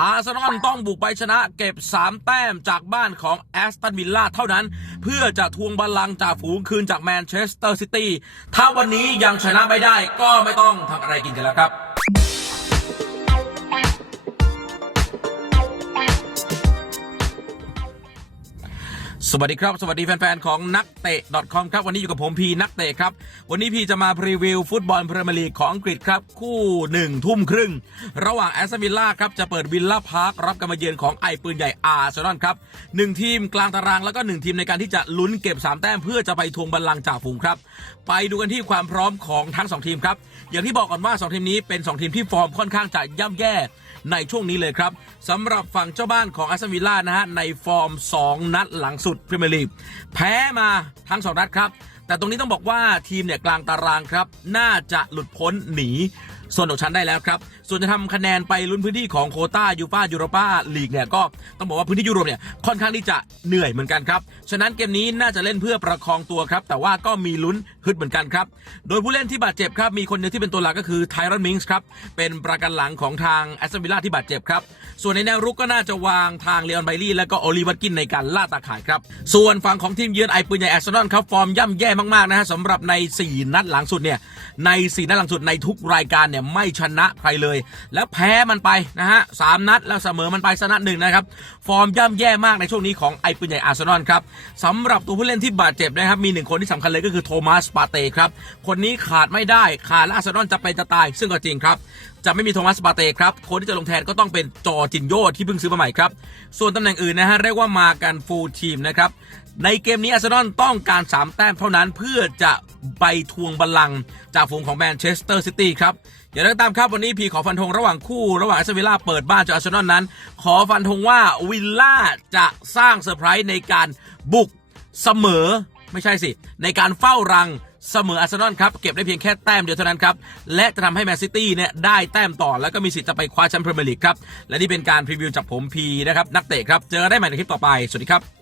อาร์เซนอลต้องบุกไปชนะเก็บ 3 แต้มจากบ้านของแอสตันวิลล่าเท่านั้น เพื่อจะทวงบอลลังจากฝูงคืนจากแมนเชสเตอร์ซิตี้ถ้าวันนี้ยังชนะไม่ได้ก็ไม่ต้องทำอะไรกินกันแล้วครับ สวัสดีครับ สวัสดีแฟน ๆ ของนักเตะ .com ครับ วันนี้อยู่กับผมพีนักเตะครับ วันนี้พีจะมาพรีวิวฟุตบอลพรีเมียร์ลีกของอังกฤษครับ คู่หนึ่งทุ่มครึ่ง ระหว่างแอสตันวิลล่าครับ จะเปิดวิลล่าพาร์ครับการมาเยือนของไอปืนใหญ่อาร์เซนอลครับหนึ่งทีมกลางตารางแล้วก็หนึ่งทีมในการที่จะลุ้นเก็บ 3 แต้มเพื่อจะไปทวงบัลลังก์จากฝูงครับไปดูกันที่ความพร้อมของทั้งสองทีมครับอย่างที่บอกก่อนว่า 2 ทีมนี้เป็น 2 ทีมที่ฟอร์มค่อนข้างจะย่ำแย่ ในช่วงนี้เลยครับสำหรับฝั่งเจ้าบ้านของอาร์เซนวิลล่านะฮะในฟอร์ม 2 นัดหลังสุดพรีเมียร์ลีกแพ้มาทั้ง 2 นัดครับ แต่ตรงนี้ต้องบอกว่าทีมเนี่ยกลางตารางครับ น่าจะหลุดพ้นหนีส่วนตกชั้นได้แล้วครับ ส่วนจะทำคะแนนไปลุ้นพื้นที่ของโคต้ายูฟายูโรปาลีกเนี่ยก็ต้องบอกว่าพื้นที่ยุโรปเนี่ยค่อนข้างที่จะเหนื่อยเหมือนกันครับ ฉะนั้นเกมนี้น่าจะเล่นเพื่อประคองตัวครับ แต่ว่าก็มีลุ้น ฮึดเหมือนกันครับ โดยผู้เล่นที่บาดเจ็บครับ มีคนเดียวที่เป็นตัวหลักก็คือไทรอนมิงส์ครับ เป็นประกันหลังของทางแอสตันวิลล่าที่บาดเจ็บครับ ส่วนในแนวรุกก็น่าจะวางทางเลออนไบลี่และก็โอลิวัตกินในการล่าตาข่ายครับ ส่วนฝั่งของทีมเยือนไอปืนใหญ่แอสตันครับฟอร์มย่ำแย่มากๆนะฮะสำหรับใน 4 นัดหลังสุดเนี่ยใน 4 นัดหลังสุดในทุกรายการเนี่ยไม่ชนะใครเลย แล้วแพ้มันไปนะฮะสามนัดแล้วเสมอมันไปชนะหนึ่งนะครับฟอร์มย่ำแย่มากในช่วงนี้ของไอปืนใหญ่อาร์เซนอลครับสำหรับตัวผู้เล่นที่บาดเจ็บนะครับมีหนึ่งคนที่สำคัญเลยก็คือโทมัสปาเต้ครับ คนนี้ขาดไม่ได้ขาดแล้วอาร์เซนอลจะเป็นจะตาย ซึ่งก็จริงครับ จะไม่มีโทมัสปาเต้ครับ คนที่จะลงแทนก็ต้องเป็นจอจินโยที่เพิ่งซื้อมาใหม่ครับ ส่วนตำแหน่งอื่นนะฮะเรียกว่ามากันฟูลทีมนะครับในเกมนี้อาร์เซนอลต้องการ 3 แต้มเท่านั้นเพื่อจะไปทวงบัลลังก์จากฝูงของแมนเชสเตอร์ซิตี้ครับ อย่างไรก็ตามครับวันนี้พีขอฟันธงระหว่างคู่ระหว่างแอสตันวิลล่าเปิดบ้านเจออาร์เซนอลนั้น ขอฟันธงว่าวิลล่าจะสร้างเซอร์ไพรส์ในการบุกเสมอ ไม่ใช่สิ ในการเฝ้ารังเสมออาร์เซนอลครับ เก็บได้เพียงแค่แต้มเดียวเท่านั้นครับ และจะทำให้แมนซิตี้เนี่ยได้แต้มต่อ แล้วก็มีสิทธิ์จะไปคว้าแชมป์พรีเมียร์ลีกครับ และนี่เป็นการพรีวิวจากผมพีนะครับ นักเตะครับ เจอกันได้ใหม่ในคลิปต่อไป สวัสดีครับ